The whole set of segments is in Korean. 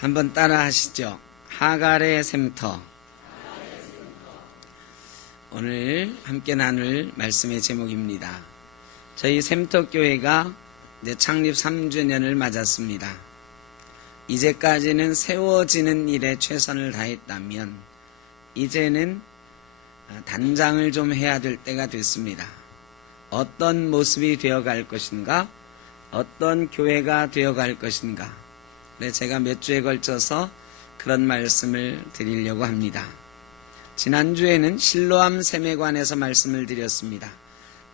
한번 따라 하시죠. 하갈의 샘터. 오늘 함께 나눌 말씀의 제목입니다. 저희 샘터교회가 이제 창립 3주년을 맞았습니다. 이제까지는 세워지는 일에 최선을 다했다면 이제는 단장을 좀 해야 될 때가 됐습니다. 어떤 모습이 되어갈 것인가? 어떤 교회가 되어갈 것인가? 네, 제가 몇 주에 걸쳐서 그런 말씀을 드리려고 합니다. 지난주에는 실로암 샘에 관해서 말씀을 드렸습니다.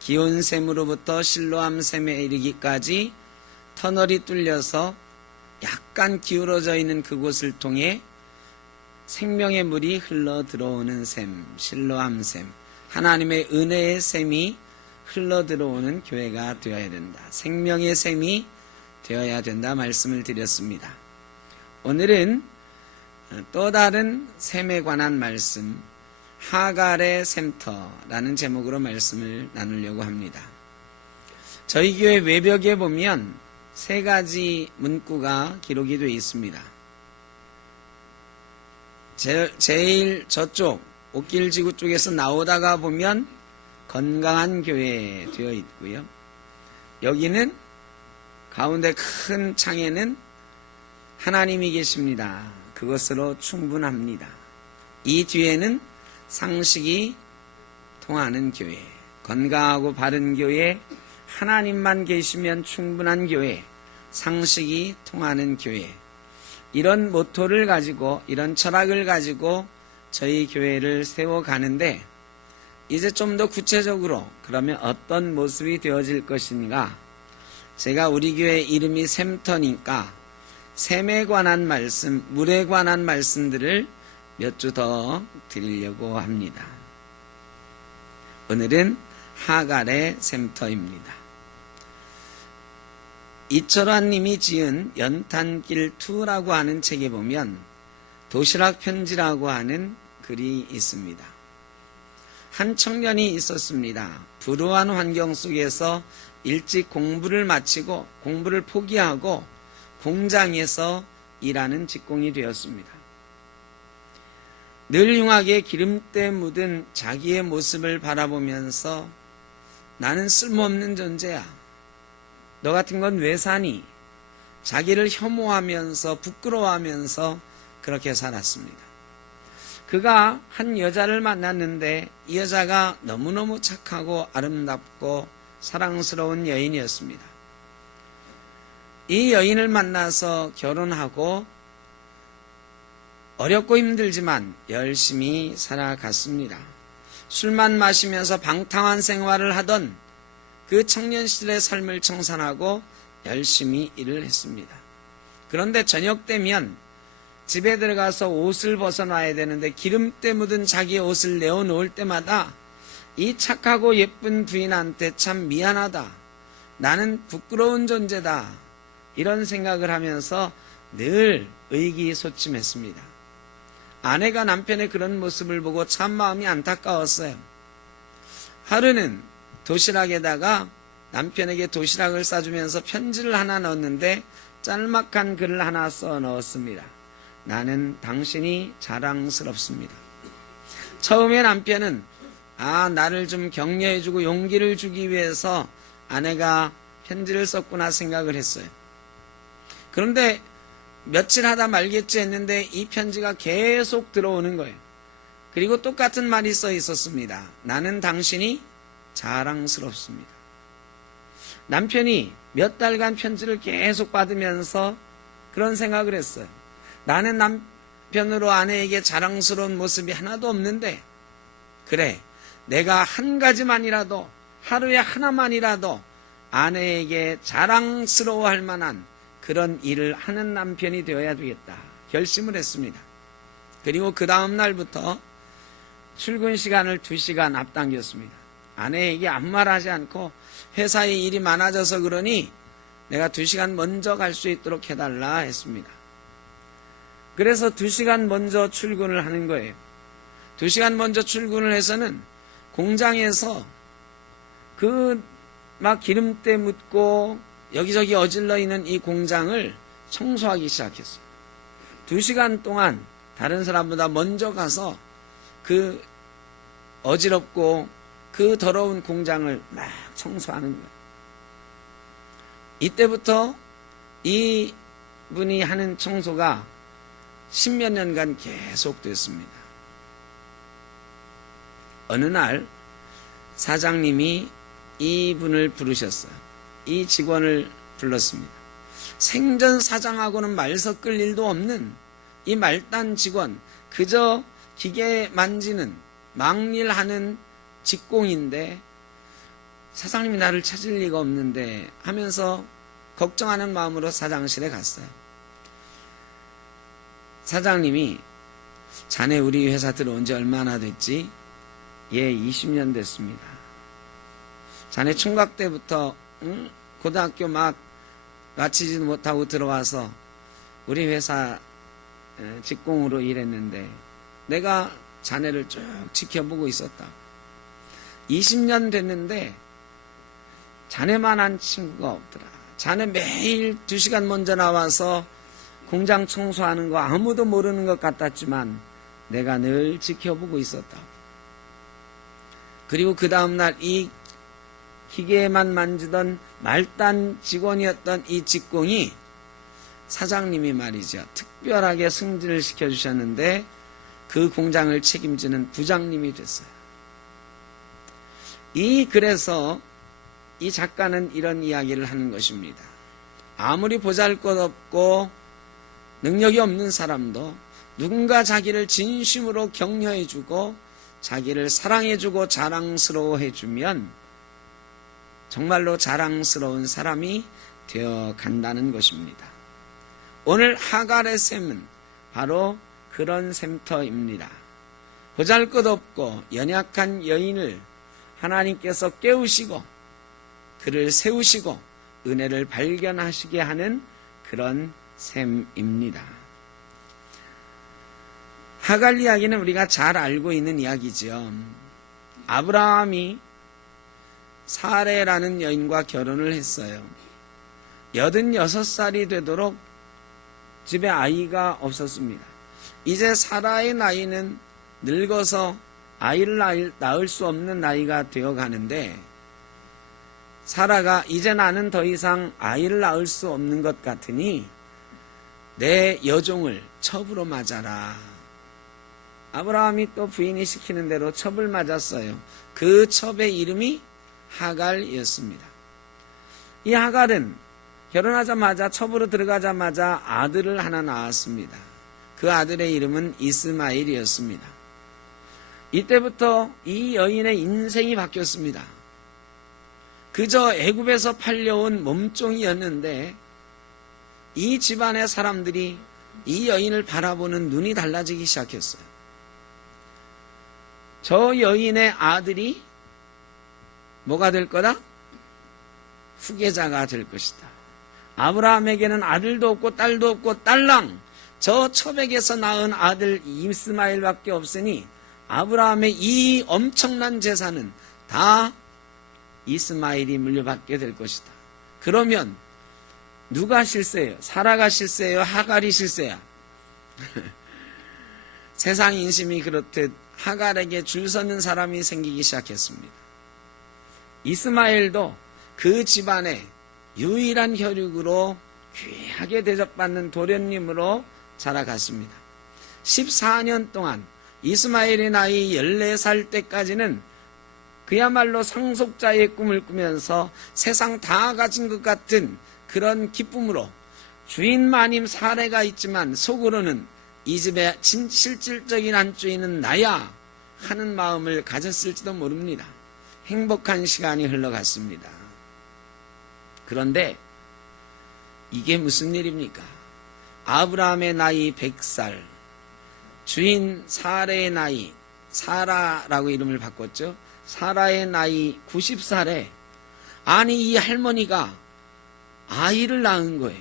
기온샘으로부터 실로암 샘에 이르기까지 터널이 뚫려서 약간 기울어져 있는 그곳을 통해 생명의 물이 흘러 들어오는 샘, 실로암 샘, 하나님의 은혜의 샘이 흘러 들어오는 교회가 되어야 된다. 생명의 샘이 되어야 된다 말씀을 드렸습니다. 오늘은 또 다른 샘에 관한 말씀, 하갈의 샘터라는 제목으로 말씀을 나누려고 합니다. 저희 교회 외벽에 보면 세 가지 문구가 기록이 되어 있습니다. 제일 저쪽 옥길지구 쪽에서 나오다가 보면 건강한 교회 되어 있고요. 여기는 가운데 큰 창에는 하나님이 계십니다. 그것으로 충분합니다. 이 뒤에는 상식이 통하는 교회, 건강하고 바른 교회, 하나님만 계시면 충분한 교회, 상식이 통하는 교회, 이런 모토를 가지고, 이런 철학을 가지고 저희 교회를 세워가는데, 이제 좀 더 구체적으로 그러면 어떤 모습이 되어질 것인가? 제가 우리 교회 이름이 샘터니까 샘에 관한 말씀, 물에 관한 말씀들을 몇 주 더 드리려고 합니다. 오늘은 하갈의 샘터입니다. 이철환 님이 지은 연탄길 2라고 하는 책에 보면 도시락 편지라고 하는 글이 있습니다. 한 청년이 있었습니다. 불우한 환경 속에서 일찍 공부를 마치고 공부를 포기하고 공장에서 일하는 직공이 되었습니다. 늘 흉하게 기름때 묻은 자기의 모습을 바라보면서 나는 쓸모없는 존재야. 너 같은 건 왜 사니? 자기를 혐오하면서 부끄러워하면서 그렇게 살았습니다. 그가 한 여자를 만났는데 이 여자가 너무너무 착하고 아름답고 사랑스러운 여인이었습니다. 이 여인을 만나서 결혼하고 어렵고 힘들지만 열심히 살아갔습니다. 술만 마시면서 방탕한 생활을 하던 그 청년 시절의 삶을 청산하고 열심히 일을 했습니다. 그런데 저녁 되면 집에 들어가서 옷을 벗어놔야 되는데 기름때 묻은 자기의 옷을 내어놓을 때마다 이 착하고 예쁜 부인한테 참 미안하다. 나는 부끄러운 존재다. 이런 생각을 하면서 늘 의기소침했습니다. 아내가 남편의 그런 모습을 보고 참 마음이 안타까웠어요. 하루는 도시락에다가 남편에게 도시락을 싸주면서 편지를 하나 넣었는데 짤막한 글을 하나 써 넣었습니다. 나는 당신이 자랑스럽습니다. 처음에 남편은 나를 좀 격려해주고 용기를 주기 위해서 아내가 편지를 썼구나 생각을 했어요. 그런데 며칠 하다 말겠지 했는데 이 편지가 계속 들어오는 거예요. 그리고 똑같은 말이 써 있었습니다. 나는 당신이 자랑스럽습니다. 남편이 몇 달간 편지를 계속 받으면서 그런 생각을 했어요. 나는 남편으로 아내에게 자랑스러운 모습이 하나도 없는데, 그래, 내가 한 가지만이라도, 하루에 하나만이라도 아내에게 자랑스러워할 만한 그런 일을 하는 남편이 되어야 되겠다 결심을 했습니다. 그리고 그 다음 날부터 출근 시간을 2시간 앞당겼습니다. 아내에게 아무 말 하지 않고 회사에 일이 많아져서 그러니 내가 2시간 먼저 갈 수 있도록 해달라 했습니다. 그래서 2시간 먼저 출근을 하는 거예요. 2시간 먼저 출근을 해서는 공장에서 막 기름때 묻고 여기저기 어질러 있는 이 공장을 청소하기 시작했어요. 2시간 동안 다른 사람보다 먼저 가서 그 어지럽고 그 더러운 공장을 막 청소하는 거예요. 이때부터 이분이 하는 청소가 10몇 년간 계속됐습니다. 어느 날 사장님이 이분을 부르셨어요. 이 직원을 불렀습니다. 생전 사장하고는 말 섞을 일도 없는 이 말단 직원, 그저 기계 만지는 막일하는 직공인데 사장님이 나를 찾을 리가 없는데 하면서 걱정하는 마음으로 사장실에 갔어요. 사장님이 자네 우리 회사 들어온 지 얼마나 됐지? 예, 20년 됐습니다. 자네 총각 때부터 고등학교 막 마치지도 못하고 들어와서 우리 회사 직공으로 일했는데 내가 자네를 쭉 지켜보고 있었다. 20년 됐는데 자네만한 친구가 없더라. 자네 매일 2시간 먼저 나와서 공장 청소하는 거 아무도 모르는 것 같았지만 내가 늘 지켜보고 있었다. 그리고 그 다음날 이 기계만 만지던 말단 직원이었던 이 직공이 사장님이 말이죠. 특별하게 승진을 시켜주셨는데 그 공장을 책임지는 부장님이 됐어요. 그래서 이 작가는 이런 이야기를 하는 것입니다. 아무리 보잘것없고 능력이 없는 사람도 누군가 자기를 진심으로 격려해주고 자기를 사랑해주고 자랑스러워해주면 정말로 자랑스러운 사람이 되어 간다는 것입니다. 오늘 하갈의 셈은 바로 그런 셈터입니다. 보잘것없고 연약한 여인을 하나님께서 깨우시고 그를 세우시고 은혜를 발견하시게 하는 그런 셈입니다. 하갈 이야기는 우리가 잘 알고 있는 이야기죠. 아브라함이 사레라는 여인과 결혼을 했어요. 86살이 되도록 집에 아이가 없었습니다. 이제 사라의 나이는 늙어서 아이를 낳을 수 없는 나이가 되어 가는데 사라가 이제 나는 더 이상 아이를 낳을 수 없는 것 같으니 내 여종을 첩으로 맞아라. 아브라함이 또 부인이 시키는 대로 첩을 맞았어요. 그 첩의 이름이 하갈이었습니다. 이 하갈은 결혼하자마자 첩으로 들어가자마자 아들을 하나 낳았습니다. 그 아들의 이름은 이스마엘이었습니다. 이때부터 이 여인의 인생이 바뀌었습니다. 그저 애굽에서 팔려온 몸종이었는데 이 집안의 사람들이 이 여인을 바라보는 눈이 달라지기 시작했어요. 저 여인의 아들이 뭐가 될 거다? 후계자가 될 것이다. 아브라함에게는 아들도 없고 딸도 없고 딸랑 저 첩에게서 낳은 아들 이스마엘밖에 없으니 아브라함의 이 엄청난 재산은 다 이스마엘이 물려받게 될 것이다. 그러면 누가 실세예요? 사라가 실세예요? 하갈이 실세야? 세상 인심이 그렇듯 하갈에게 줄 서는 사람이 생기기 시작했습니다. 이스마엘도 그 집안의 유일한 혈육으로 귀하게 대접받는 도련님으로 자라갔습니다. 14년 동안 이스마엘의 나이 14살 때까지는 그야말로 상속자의 꿈을 꾸면서 세상 다 가진 것 같은 그런 기쁨으로 주인 마님 사례가 있지만 속으로는 이 집의 실질적인 안주인은 나야 하는 마음을 가졌을지도 모릅니다. 행복한 시간이 흘러갔습니다. 그런데 이게 무슨 일입니까? 아브라함의 나이 100살, 주인 사레의 나이, 사라라고 이름을 바꿨죠. 사라의 나이 90살에 아니 이 할머니가 아이를 낳은 거예요.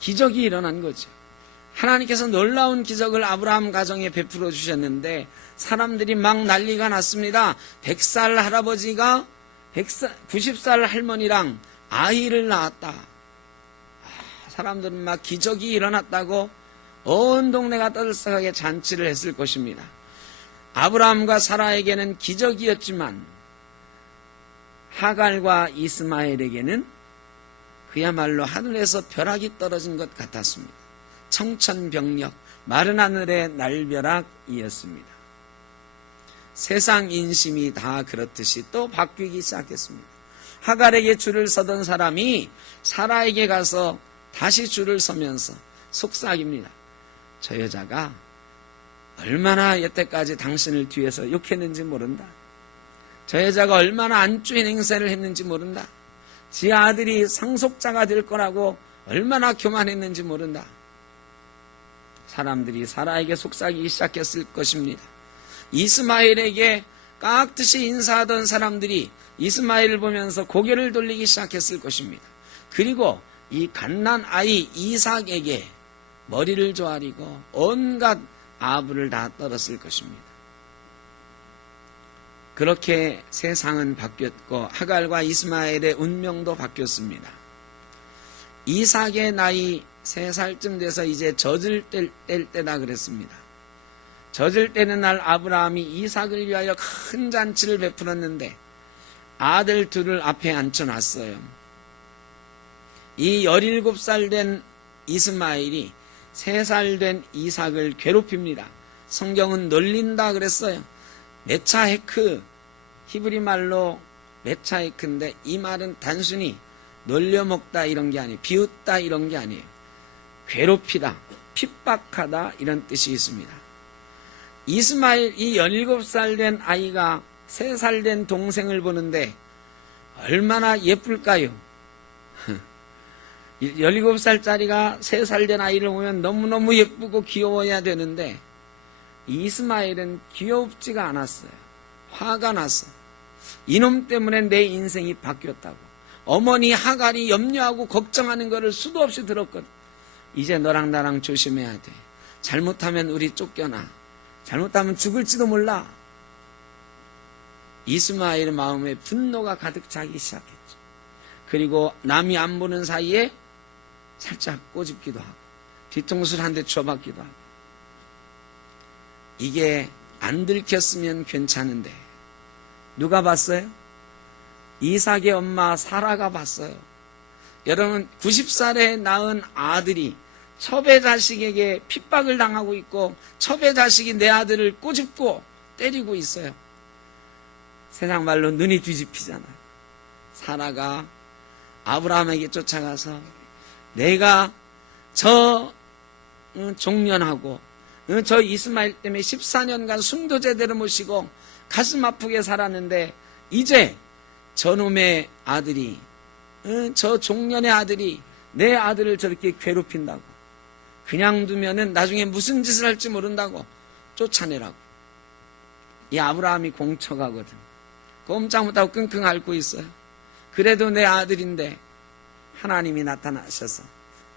기적이 일어난 거죠. 하나님께서 놀라운 기적을 아브라함 가정에 베풀어 주셨는데 사람들이 막 난리가 났습니다. 100살 할아버지가 90살 할머니랑 아이를 낳았다. 사람들은 막 기적이 일어났다고 온 동네가 떠들썩하게 잔치를 했을 것입니다. 아브라함과 사라에게는 기적이었지만 하갈과 이스마엘에게는 그야말로 하늘에서 벼락이 떨어진 것 같았습니다. 청천벽력, 마른 하늘의 날벼락이었습니다. 세상 인심이 다 그렇듯이 또 바뀌기 시작했습니다. 하갈에게 줄을 서던 사람이 사라에게 가서 다시 줄을 서면서 속삭입니다. 저 여자가 얼마나 여태까지 당신을 뒤에서 욕했는지 모른다. 저 여자가 얼마나 안주인 행세를 했는지 모른다. 지 아들이 상속자가 될 거라고 얼마나 교만했는지 모른다. 사람들이 사라에게 속삭이기 시작했을 것입니다. 이스마엘에게 깍듯이 인사하던 사람들이 이스마엘을 보면서 고개를 돌리기 시작했을 것입니다. 그리고 이 갓난 아이 이삭에게 머리를 조아리고 온갖 아부를 다 떨었을 것입니다. 그렇게 세상은 바뀌었고 하갈과 이스마엘의 운명도 바뀌었습니다. 이삭의 나이 3살쯤 돼서 이제 젖을 뗄 때다 그랬습니다. 젖을 떼는 날 아브라함이 이삭을 위하여 큰 잔치를 베풀었는데 아들 둘을 앞에 앉혀놨어요. 이 17살 된 이스마엘이 3살 된 이삭을 괴롭힙니다. 성경은 놀린다 그랬어요. 메차헤크, 히브리 말로 메차헤크인데 이 말은 단순히 놀려먹다 이런 게 아니에요. 비웃다 이런 게 아니에요. 괴롭히다, 핍박하다 이런 뜻이 있습니다. 이스마엘 이 17살 된 아이가 3살 된 동생을 보는데 얼마나 예쁠까요? 17살짜리가 3살 된 아이를 보면 너무너무 예쁘고 귀여워야 되는데 이스마엘은 귀엽지가 않았어요. 화가 났어. 이놈 때문에 내 인생이 바뀌었다고. 어머니 하갈이 염려하고 걱정하는 것을 수도 없이 들었거든. 이제 너랑 나랑 조심해야 돼. 잘못하면 우리 쫓겨나. 잘못하면 죽을지도 몰라. 이스마엘 마음에 분노가 가득 차기 시작했죠. 그리고 남이 안 보는 사이에 살짝 꼬집기도 하고 뒤통수를 한 대 쳐박기도 하고. 이게 안 들켰으면 괜찮은데 누가 봤어요? 이삭의 엄마 사라가 봤어요. 여러분 90살에 낳은 아들이 첩의 자식에게 핍박을 당하고 있고 첩의 자식이 내 아들을 꼬집고 때리고 있어요. 세상 말로 눈이 뒤집히잖아요. 사라가 아브라함에게 쫓아가서 내가 저 종년하고 저 이스마엘 때문에 14년간 숨도 제대로 못 쉬고 가슴 아프게 살았는데 이제 저놈의 아들이 저 종년의 아들이 내 아들을 저렇게 괴롭힌다고 그냥 두면은 나중에 무슨 짓을 할지 모른다고 쫓아내라고. 이 아브라함이 공처가거든. 꼼짝 못하고 끙끙 앓고 있어요. 그래도 내 아들인데 하나님이 나타나셔서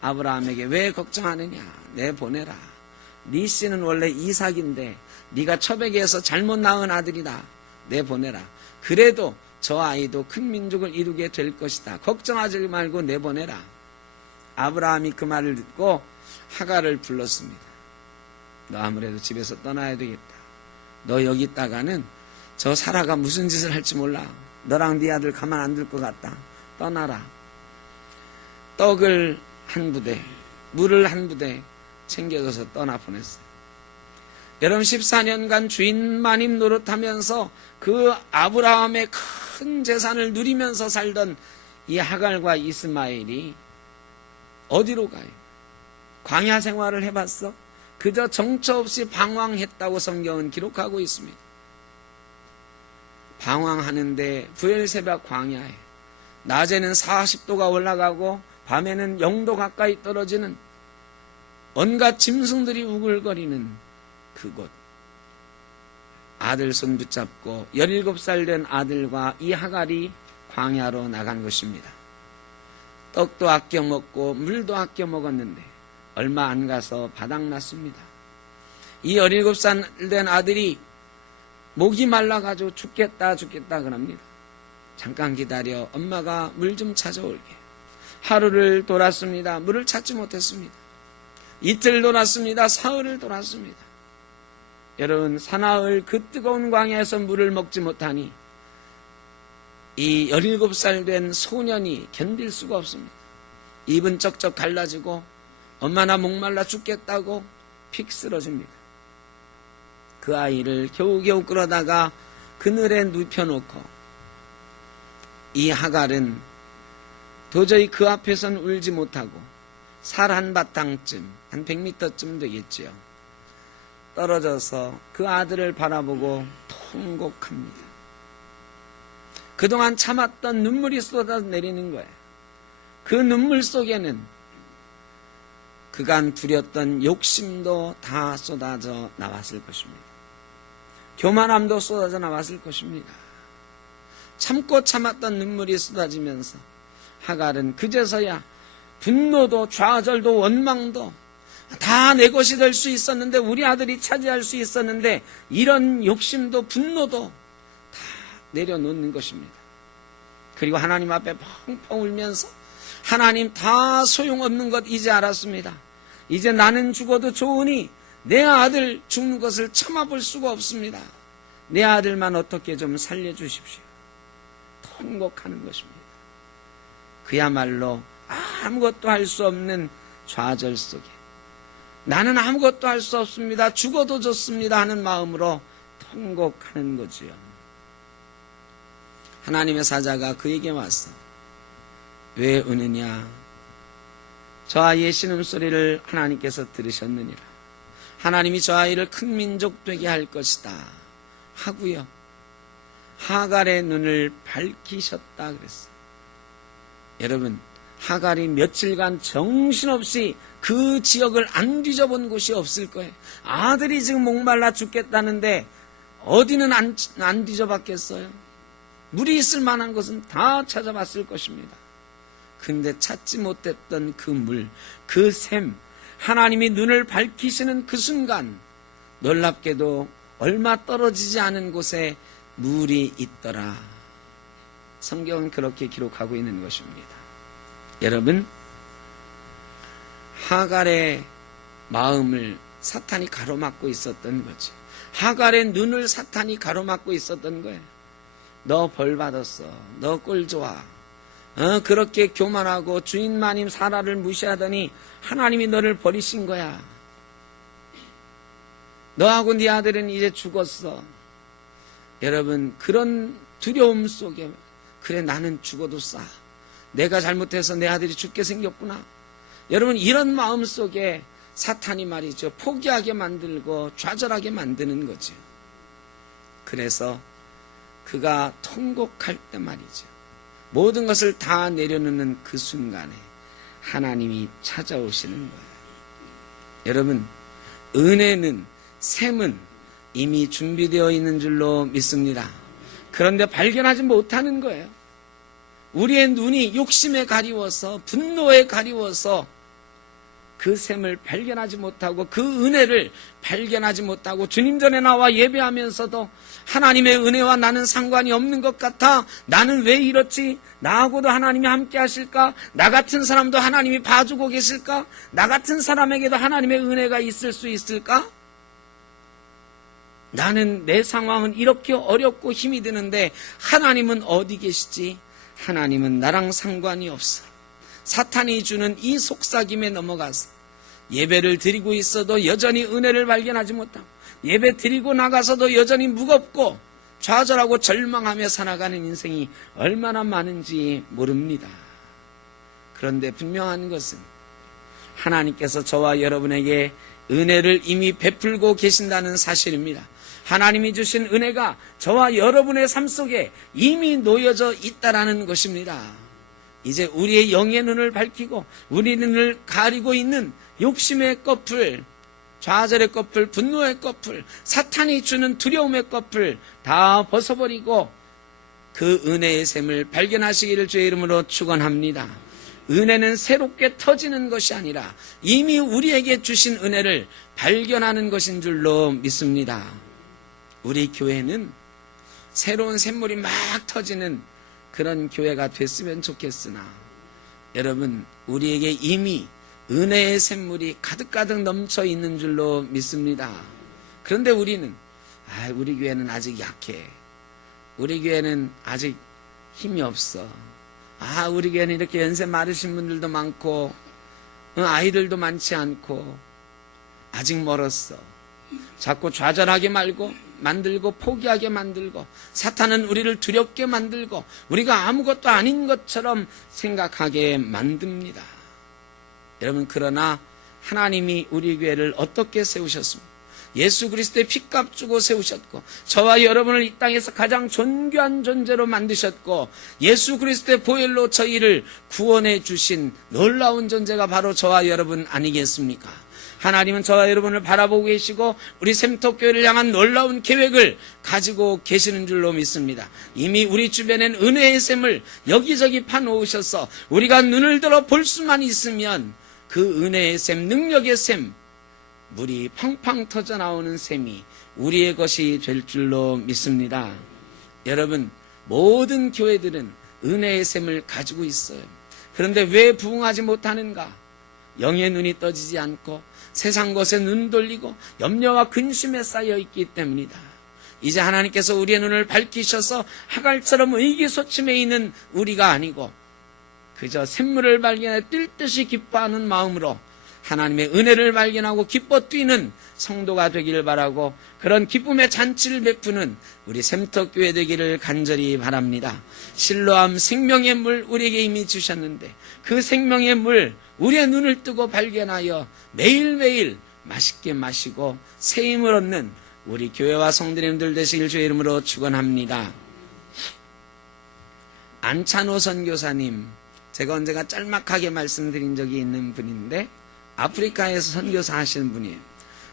아브라함에게 왜 걱정하느냐 내보내라. 네 씨는 원래 이삭인데 네가 첩에게서 잘못 낳은 아들이다. 내보내라. 그래도 저 아이도 큰 민족을 이루게 될 것이다. 걱정하지 말고 내보내라. 아브라함이 그 말을 듣고 하갈을 불렀습니다. 너 아무래도 집에서 떠나야 되겠다. 너 여기 있다가는 저 사라가 무슨 짓을 할지 몰라. 너랑 네 아들 가만 안 둘 것 같다. 떠나라. 떡을 한 부대, 물을 한 부대 챙겨줘서 떠나보냈어요. 여러분 14년간 주인마님 노릇하면서 그 아브라함의 큰 재산을 누리면서 살던 이 하갈과 이스마엘이 어디로 가요? 광야 생활을 해봤어? 그저 정처 없이 방황했다고 성경은 기록하고 있습니다. 방황하는데 부엘세바 광야에 낮에는 40도가 올라가고 밤에는 0도 가까이 떨어지는 온갖 짐승들이 우글거리는 그곳. 아들 손 붙잡고 17살 된 아들과 이 하갈이 광야로 나간 것입니다. 떡도 아껴 먹고 물도 아껴 먹었는데 얼마 안 가서 바닥났습니다. 이 17살 된 아들이 목이 말라가지고 죽겠다 그럽니다. 잠깐 기다려 엄마가 물 좀 찾아올게. 하루를 돌았습니다. 물을 찾지 못했습니다. 이틀 돌았습니다. 사흘을 돌았습니다. 여러분, 사나흘 그 뜨거운 광야에서 물을 먹지 못하니 이 17살 된 소년이 견딜 수가 없습니다. 입은 쩍쩍 갈라지고 엄마나 목말라 죽겠다고 픽 쓰러집니다. 그 아이를 겨우겨우 끌어다가 그늘에 눕혀놓고 이 하갈은 도저히 그 앞에선 울지 못하고 살 한 바탕쯤, 한 100m쯤 되겠지요. 떨어져서 그 아들을 바라보고 통곡합니다. 그동안 참았던 눈물이 쏟아져 내리는 거예요. 그 눈물 속에는 그간 부렸던 욕심도 다 쏟아져 나왔을 것입니다. 교만함도 쏟아져 나왔을 것입니다. 참고 참았던 눈물이 쏟아지면서 하갈은 그제서야 분노도 좌절도 원망도 다 내 것이 될 수 있었는데, 우리 아들이 차지할 수 있었는데, 이런 욕심도 분노도 다 내려놓는 것입니다. 그리고 하나님 앞에 펑펑 울면서 하나님, 다 소용없는 것 이제 알았습니다. 이제 나는 죽어도 좋으니 내 아들 죽는 것을 참아볼 수가 없습니다. 내 아들만 어떻게 좀 살려주십시오. 통곡하는 것입니다. 그야말로 아무것도 할 수 없는 좌절 속에 나는 아무것도 할 수 없습니다. 죽어도 좋습니다 하는 마음으로 통곡하는 거지요. 하나님의 사자가 그에게 와서 왜 우느냐? 저 아이의 신음소리를 하나님께서 들으셨느니라. 하나님이 저 아이를 큰 민족 되게 할 것이다 하고요, 하갈의 눈을 밝히셨다 그랬어요. 여러분, 하갈이 며칠간 정신없이 그 지역을 안 뒤져본 곳이 없을 거예요. 아들이 지금 목말라 죽겠다는데 어디는 안 뒤져봤겠어요? 물이 있을 만한 것은 다 찾아봤을 것입니다. 근데 찾지 못했던 그 물, 그 샘, 하나님이 눈을 밝히시는 그 순간 놀랍게도 얼마 떨어지지 않은 곳에 물이 있더라. 성경은 그렇게 기록하고 있는 것입니다. 여러분, 하갈의 마음을 사탄이 가로막고 있었던 거죠. 하갈의 눈을 사탄이 가로막고 있었던 거예요. 너 벌 받았어. 너 꼴 좋아. 그렇게 교만하고 주인 마님 사라를 무시하더니 하나님이 너를 버리신 거야. 너하고 네 아들은 이제 죽었어. 여러분, 그런 두려움 속에 그래, 나는 죽어도 싸. 내가 잘못해서 내 아들이 죽게 생겼구나. 여러분, 이런 마음 속에 사탄이 말이죠, 포기하게 만들고 좌절하게 만드는 거죠. 그래서 그가 통곡할 때 말이죠, 모든 것을 다 내려놓는 그 순간에 하나님이 찾아오시는 거예요. 여러분, 은혜는, 샘은 이미 준비되어 있는 줄로 믿습니다. 그런데 발견하지 못하는 거예요. 우리의 눈이 욕심에 가리워서, 분노에 가리워서 그 샘을 발견하지 못하고, 그 은혜를 발견하지 못하고, 주님 전에 나와 예배하면서도 하나님의 은혜와 나는 상관이 없는 것 같아. 나는 왜 이렇지? 나하고도 하나님이 함께 하실까? 나 같은 사람도 하나님이 봐주고 계실까? 나 같은 사람에게도 하나님의 은혜가 있을 수 있을까? 나는, 내 상황은 이렇게 어렵고 힘이 드는데 하나님은 어디 계시지? 하나님은 나랑 상관이 없어. 사탄이 주는 이 속삭임에 넘어가서 예배를 드리고 있어도 여전히 은혜를 발견하지 못하고, 예배 드리고 나가서도 여전히 무겁고 좌절하고 절망하며 살아가는 인생이 얼마나 많은지 모릅니다. 그런데 분명한 것은 하나님께서 저와 여러분에게 은혜를 이미 베풀고 계신다는 사실입니다. 하나님이 주신 은혜가 저와 여러분의 삶 속에 이미 놓여져 있다라는 것입니다. 이제 우리의 영의 눈을 밝히고 우리 눈을 가리고 있는 욕심의 꺼풀, 좌절의 꺼풀, 분노의 꺼풀, 사탄이 주는 두려움의 꺼풀 다 벗어버리고 그 은혜의 샘을 발견하시기를 주의 이름으로 축원합니다. 은혜는 새롭게 터지는 것이 아니라 이미 우리에게 주신 은혜를 발견하는 것인 줄로 믿습니다. 우리 교회는 새로운 샘물이 막 터지는 그런 교회가 됐으면 좋겠으나 여러분, 우리에게 이미 은혜의 샘물이 가득가득 넘쳐 있는 줄로 믿습니다. 그런데 우리는 우리 교회는 아직 약해. 우리 교회는 아직 힘이 없어. 우리 교회는 이렇게 연세 많으신 분들도 많고 아이들도 많지 않고 아직 멀었어. 자꾸 좌절하게 만들고 포기하게 만들고 사탄은 우리를 두렵게 만들고 우리가 아무것도 아닌 것처럼 생각하게 만듭니다. 여러분, 그러나 하나님이 우리 교회를 어떻게 세우셨습니까? 예수 그리스도의 핏값 주고 세우셨고 저와 여러분을 이 땅에서 가장 존귀한 존재로 만드셨고 예수 그리스도의 보혈로 저희를 구원해 주신 놀라운 존재가 바로 저와 여러분 아니겠습니까? 하나님은 저와 여러분을 바라보고 계시고 우리 샘터교회를 향한 놀라운 계획을 가지고 계시는 줄로 믿습니다. 이미 우리 주변엔 은혜의 샘을 여기저기 파놓으셔서 우리가 눈을 들어 볼 수만 있으면 그 은혜의 샘, 능력의 샘, 물이 팡팡 터져 나오는 샘이 우리의 것이 될 줄로 믿습니다. 여러분, 모든 교회들은 은혜의 샘을 가지고 있어요. 그런데 왜 부흥하지 못하는가? 영의 눈이 떠지지 않고 세상 것에 눈 돌리고 염려와 근심에 쌓여 있기 때문이다. 이제 하나님께서 우리의 눈을 밝히셔서 하갈처럼 의기소침해 있는 우리가 아니고 그저 샘물을 발견해 뛸 듯이 기뻐하는 마음으로 하나님의 은혜를 발견하고 기뻐 뛰는 성도가 되기를 바라고 그런 기쁨의 잔치를 베푸는 우리 샘터교회 되기를 간절히 바랍니다. 실로암 생명의 물 우리에게 이미 주셨는데 그 생명의 물 우리의 눈을 뜨고 발견하여 매일매일 맛있게 마시고 새 힘을 얻는 우리 교회와 성도님들 되시길 주의 이름으로 축원합니다. 안찬호 선교사님, 제가 언젠가 짤막하게 말씀드린 적이 있는 분인데 아프리카에서 선교사 하시는 분이에요.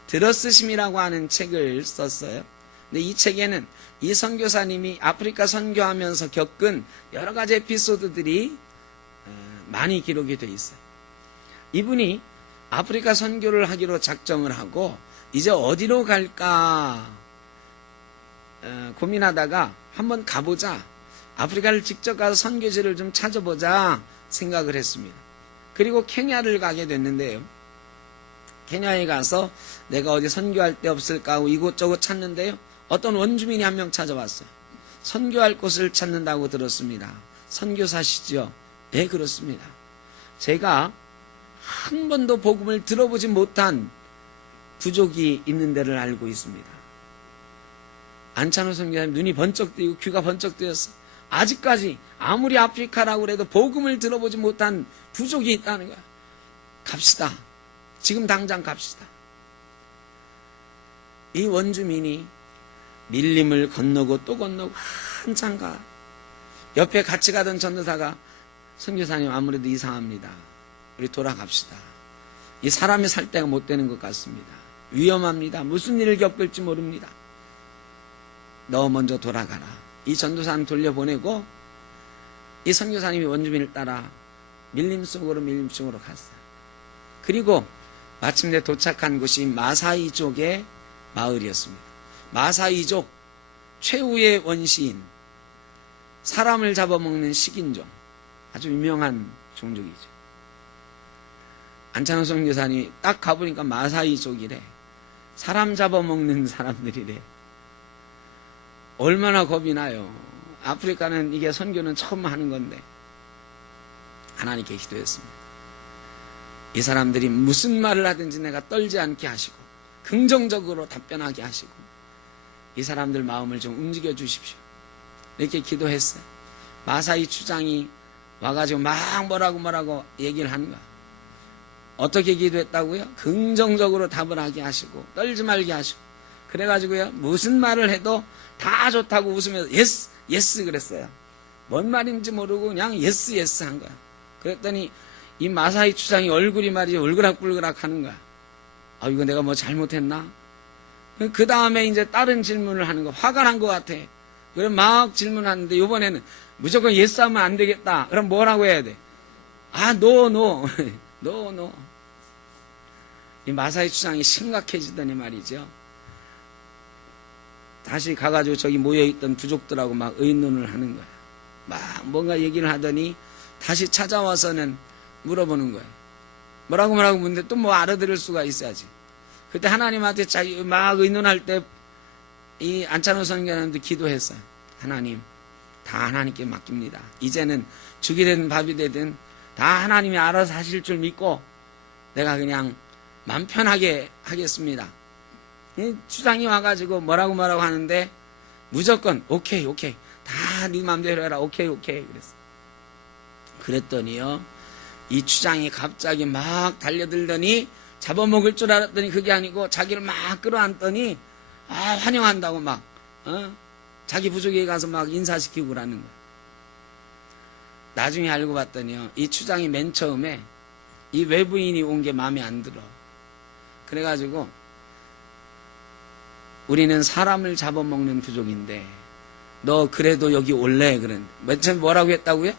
들어쓰심이라고 하는 책을 썼어요. 근데 이 책에는 이 선교사님이 아프리카 선교하면서 겪은 여러 가지 에피소드들이 많이 기록이 되어 있어요. 이분이 아프리카 선교를 하기로 작정을 하고 이제 어디로 갈까 고민하다가 한번 가보자, 아프리카를 직접 가서 선교지를 좀 찾아보자 생각을 했습니다. 그리고 케냐를 가게 됐는데요. 케냐에 가서 내가 어디 선교할 데 없을까 하고 이곳저곳 찾는데요. 어떤 원주민이 한 명 찾아왔어요. 선교할 곳을 찾는다고 들었습니다. 선교사시죠? 네, 그렇습니다. 제가 한 번도 복음을 들어보지 못한 부족이 있는 데를 알고 있습니다. 안찬호 선교사님 눈이 번쩍 뜨이고 귀가 번쩍 뜨였어요. 아직까지 아무리 아프리카라고 해도 복음을 들어보지 못한 부족이 있다는 거야. 갑시다. 지금 당장 갑시다. 이 원주민이 밀림을 건너고 또 건너고 한참 가. 옆에 같이 가던 전도사가 선교사님 아무래도 이상합니다. 우리 돌아갑시다. 이 사람이 살 때가 못 되는 것 같습니다. 위험합니다. 무슨 일을 겪을지 모릅니다. 너 먼저 돌아가라. 이 전도사는 돌려보내고 이 선교사님이 원주민을 따라 밀림 속으로 갔어요. 그리고 마침내 도착한 곳이 마사이족의 마을이었습니다. 마사이족 최후의 원시인, 사람을 잡아먹는 식인종, 아주 유명한 종족이죠. 안찬호 선교사님이 딱 가보니까 마사이족이래. 사람 잡아먹는 사람들이래. 얼마나 겁이 나요. 아프리카는 이게 선교는 처음 하는 건데 하나님께 기도했습니다. 이 사람들이 무슨 말을 하든지 내가 떨지 않게 하시고 긍정적으로 답변하게 하시고 이 사람들 마음을 좀 움직여 주십시오. 이렇게 기도했어요. 마사이 추장이 와가지고 막 뭐라고 얘기를 하는 거야. 어떻게 기도했다고요? 긍정적으로 답을 하게 하시고 떨지 말게 하시고 그래가지고요 무슨 말을 해도 다 좋다고 웃으면서 예스 그랬어요. 뭔 말인지 모르고 그냥 예스 한 거야. 그랬더니 이 마사이 추장이 얼굴이 말이죠 울그락불그락 하는 거야. 이거 내가 뭐 잘못했나? 그 다음에 이제 다른 질문을 하는 거. 화가 난 것 같아. 그럼 막 질문하는데 이번에는 무조건 예스 하면 안 되겠다. 그럼 뭐라고 해야 돼? 노. 이 마사이 추장이 심각해지더니 말이죠. 다시 가가지고 저기 모여있던 부족들하고 막 의논을 하는 거야. 막 뭔가 얘기를 하더니 다시 찾아와서는 물어보는 거예요. 뭐라고 묻는데 또 뭐 알아들을 수가 있어야지. 그때 하나님한테 자기 막 의논할 때 이 안찬호 선교사님도 기도했어요. 하나님, 다 하나님께 맡깁니다. 이제는 죽이 되든 밥이 되든 다 하나님이 알아서 하실 줄 믿고 내가 그냥 맘 편하게 하겠습니다. 추장이 와가지고 뭐라고 하는데 무조건 오케이 다 네 맘대로 해라. 오케이 그랬어. 그랬더니요, 이 추장이 갑자기 막 달려들더니 잡아먹을 줄 알았더니 그게 아니고 자기를 막 끌어안더니 환영한다고 막 자기 부족에 가서 막 인사시키고 그러는 거야. 나중에 알고 봤더니요, 이 추장이 맨 처음에 이 외부인이 온 게 마음에 안 들어. 그래가지고 우리는 사람을 잡아먹는 부족인데 너 그래도 여기 올래? 그랬는데 맨 처음에 뭐라고 했다고요?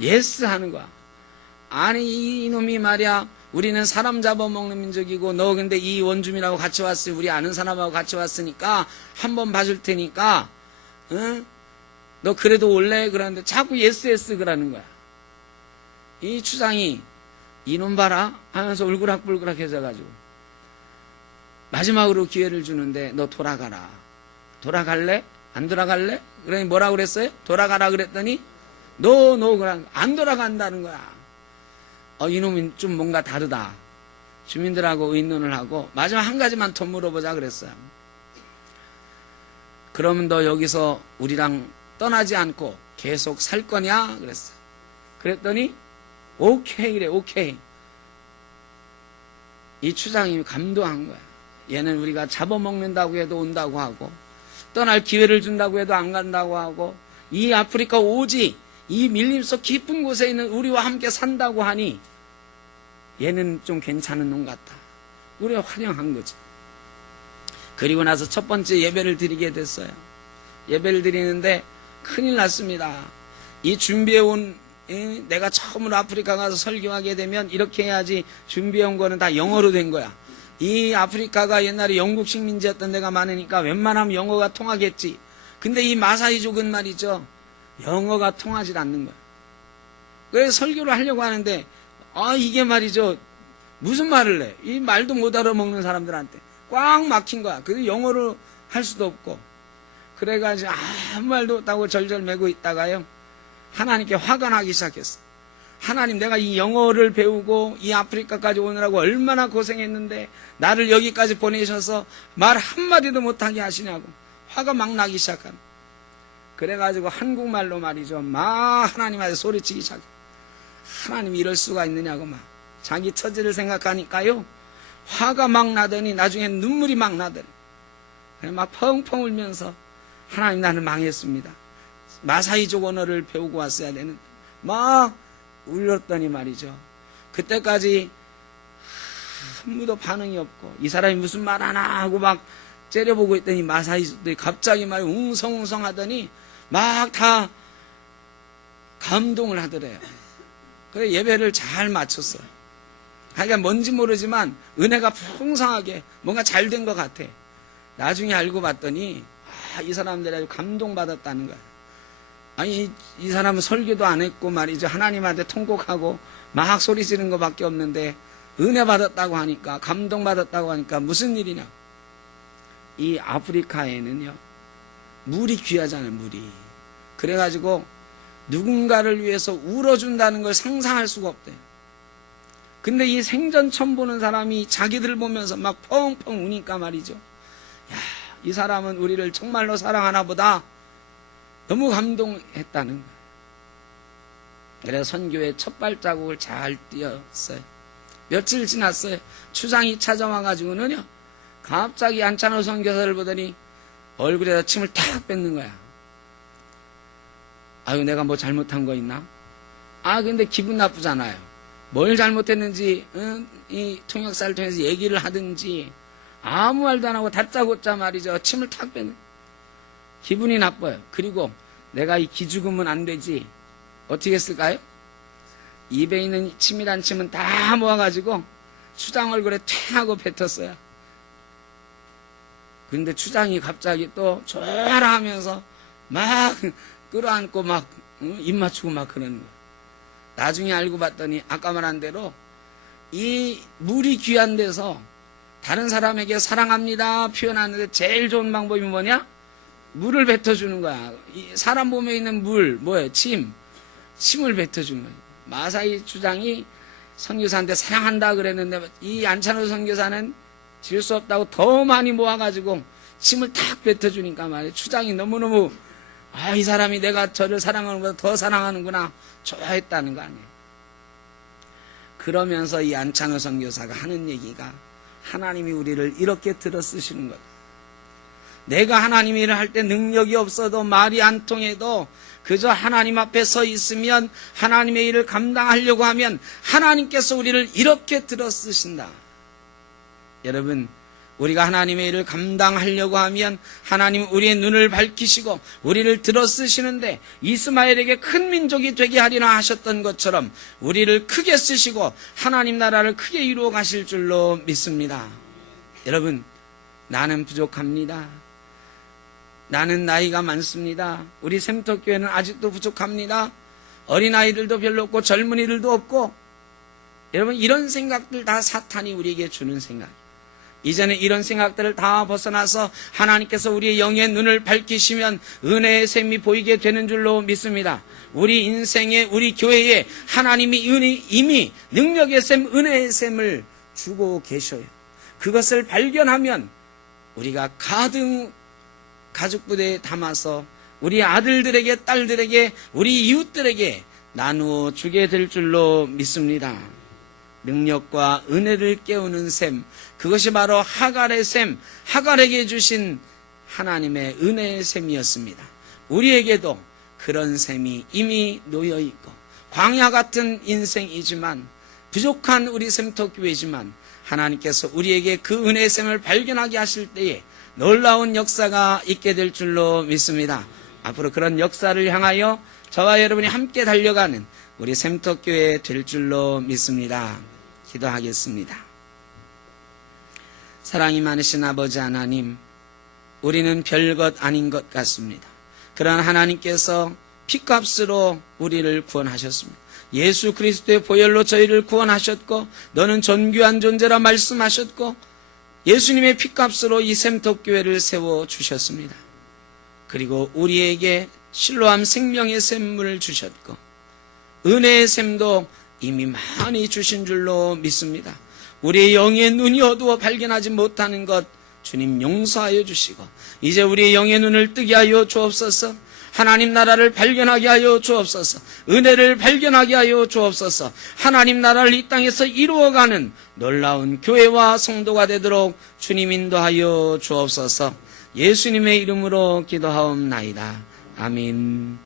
예스 하는 거야. 아니 이놈이 말이야, 우리는 사람 잡아먹는 민족이고 너 근데 이 원주민하고 같이 왔으니 우리 아는 사람하고 같이 왔으니까 한번 봐줄 테니까 너 그래도 올래? 그러는데 자꾸 예스 그러는 거야. 이 추장이 이놈 봐라 하면서 울그락불그락 해져가지고 마지막으로 기회를 주는데 너 돌아가라. 돌아갈래? 안 돌아갈래? 그러니 뭐라고 그랬어요? 돌아가라 그랬더니 너 그냥 안 돌아간다는 거야. 이놈이 좀 뭔가 다르다. 주민들하고 의논을 하고 마지막 한 가지만 더 물어보자 그랬어요. 그러면 너 여기서 우리랑 떠나지 않고 계속 살 거냐? 그랬어요. 그랬더니 오케이 그래, 오케이. 이 추장이 감동한 거야. 얘는 우리가 잡아먹는다고 해도 온다고 하고 떠날 기회를 준다고 해도 안 간다고 하고 이 아프리카 오지 이 밀림 속 깊은 곳에 있는 우리와 함께 산다고 하니 얘는 좀 괜찮은 놈 같다. 우리가 환영한 거지. 그리고 나서 첫 번째 예배를 드리게 됐어요. 예배를 드리는데 큰일 났습니다. 이 준비해온 내가 처음으로 아프리카 가서 설교하게 되면 이렇게 해야지, 준비해온 거는 다 영어로 된 거야. 이 아프리카가 옛날에 영국 식민지였던 데가 많으니까 웬만하면 영어가 통하겠지. 근데 이 마사이족은 말이죠, 영어가 통하지 않는 거야. 그래서 설교를 하려고 하는데 이게 말이죠, 무슨 말을 해? 이 말도 못 알아먹는 사람들한테 꽉 막힌 거야. 그래서 영어로 할 수도 없고. 그래가지고 아무 말도 못하고 절절매고 있다가요, 하나님께 화가 나기 시작했어. 하나님, 내가 이 영어를 배우고 이 아프리카까지 오느라고 얼마나 고생했는데 나를 여기까지 보내셔서 말 한마디도 못하게 하시냐고 화가 막 나기 시작한. 그래가지고 한국말로 말이죠, 막 하나님한테 소리치기 시작해. 하나님, 이럴 수가 있느냐고 막 자기 처지를 생각하니까요 화가 막 나더니 나중엔 눈물이 막 나더니 막 펑펑 울면서, 하나님, 나는 망했습니다. 마사이족 언어를 배우고 왔어야 되는데 막 울렸더니 말이죠, 그때까지 아무도 반응이 없고 이 사람이 무슨 말 하나 하고 막 째려보고 있더니 마사이족들이 갑자기 막 웅성웅성 하더니 막 다 감동을 하더래요. 그래 예배를 잘 마쳤어요. 하여간 뭔지 모르지만 은혜가 풍성하게 뭔가 잘 된 것 같아. 나중에 알고 봤더니 이 사람들이 아주 감동받았다는 거야. 아니 이 사람은 설교도 안 했고 말이죠, 하나님한테 통곡하고 막 소리 지르는 것밖에 없는데 은혜 받았다고 하니까, 감동받았다고 하니까 무슨 일이냐, 이 아프리카에는요 물이 귀하잖아요, 물이. 그래가지고 누군가를 위해서 울어준다는 걸 상상할 수가 없대요. 근데 이 생전 처음 보는 사람이 자기들 보면서 막 펑펑 우니까 말이죠, 이 사람은 우리를 정말로 사랑하나 보다. 너무 감동했다는 거예요. 그래서 선교의 첫 발자국을 잘 띄었어요. 며칠 지났어요. 추장이 찾아와가지고는요, 갑자기 안찬호 선교사를 보더니 얼굴에다 침을 탁 뱉는 거야. 아유, 내가 뭐 잘못한 거 있나? 근데 기분 나쁘잖아요. 뭘 잘못했는지 이 통역사를 통해서 얘기를 하든지 아무 말도 안 하고 다짜고짜 말이죠, 침을 탁 뱉는. 기분이 나빠요. 그리고 내가 이 기죽으면 안 되지. 어떻게 했을까요? 입에 있는 침이란 침은 다 모아가지고 추장 얼굴에 퇴 하고 뱉었어요. 근데 추장이 갑자기 또 좋아라 하면서 막 끌어안고 막 입 맞추고 막 그러는 거예요. 나중에 알고 봤더니 아까 말한 대로 이 물이 귀한 데서 다른 사람에게 사랑합니다 표현하는데 제일 좋은 방법이 뭐냐? 물을 뱉어주는 거야. 이 사람 몸에 있는 물, 뭐예요? 침을 뱉어주는 거예요. 마사이 주장이 선교사한테 사랑한다 그랬는데 이 안찬호 선교사는 질 수 없다고 더 많이 모아가지고 침을 탁 뱉어주니까 말이에요. 추장이 너무너무 이 사람이 내가 저를 사랑하는 것보다 더 사랑하는구나 좋아했다는 거 아니에요. 그러면서 이 안찬호 선교사가 하는 얘기가 하나님이 우리를 이렇게 들어 쓰시는 거예요. 내가 하나님 일을 할 때 능력이 없어도 말이 안 통해도 그저 하나님 앞에 서 있으면 하나님의 일을 감당하려고 하면 하나님께서 우리를 이렇게 들어 쓰신다. 여러분, 우리가 하나님의 일을 감당하려고 하면 하나님 우리의 눈을 밝히시고 우리를 들어 쓰시는데 이스마엘에게 큰 민족이 되게 하리라 하셨던 것처럼 우리를 크게 쓰시고 하나님 나라를 크게 이루어 가실 줄로 믿습니다. 여러분, 나는 부족합니다. 나는 나이가 많습니다. 우리 샘터교회는 아직도 부족합니다. 어린아이들도 별로 없고 젊은이들도 없고. 여러분, 이런 생각들 다 사탄이 우리에게 주는 생각. 이제는 이런 생각들을 다 벗어나서 하나님께서 우리의 영의 눈을 밝히시면 은혜의 샘이 보이게 되는 줄로 믿습니다. 우리 인생에, 우리 교회에 하나님이 이미 능력의 샘, 은혜의 샘을 주고 계셔요. 그것을 발견하면 우리가 가득 가죽부대에 담아서 우리 아들들에게, 딸들에게, 우리 이웃들에게 나누어 주게 될 줄로 믿습니다. 능력과 은혜를 깨우는 샘, 그것이 바로 하갈의 샘, 하갈에게 주신 하나님의 은혜의 샘이었습니다. 우리에게도 그런 샘이 이미 놓여있고 광야 같은 인생이지만 부족한 우리 샘터교회지만 하나님께서 우리에게 그 은혜의 샘을 발견하게 하실 때에 놀라운 역사가 있게 될 줄로 믿습니다. 앞으로 그런 역사를 향하여 저와 여러분이 함께 달려가는 우리 샘터교회 될 줄로 믿습니다. 기도하겠습니다. 사랑이 많으신 아버지 하나님, 우리는 별것 아닌 것 같습니다. 그러나 하나님께서 피값으로 우리를 구원하셨습니다. 예수 그리스도의 보혈로 저희를 구원하셨고 너는 존귀한 존재라 말씀하셨고 예수님의 피값으로 이 샘터교회를 세워주셨습니다. 그리고 우리에게 실로암 생명의 샘물을 주셨고 은혜의 샘도 이미 많이 주신 줄로 믿습니다. 우리의 영의 눈이 어두워 발견하지 못하는 것 주님 용서하여 주시고 이제 우리의 영의 눈을 뜨게 하여 주옵소서. 하나님 나라를 발견하게 하여 주옵소서. 은혜를 발견하게 하여 주옵소서. 하나님 나라를 이 땅에서 이루어가는 놀라운 교회와 성도가 되도록 주님 인도하여 주옵소서. 예수님의 이름으로 기도하옵나이다. 아멘.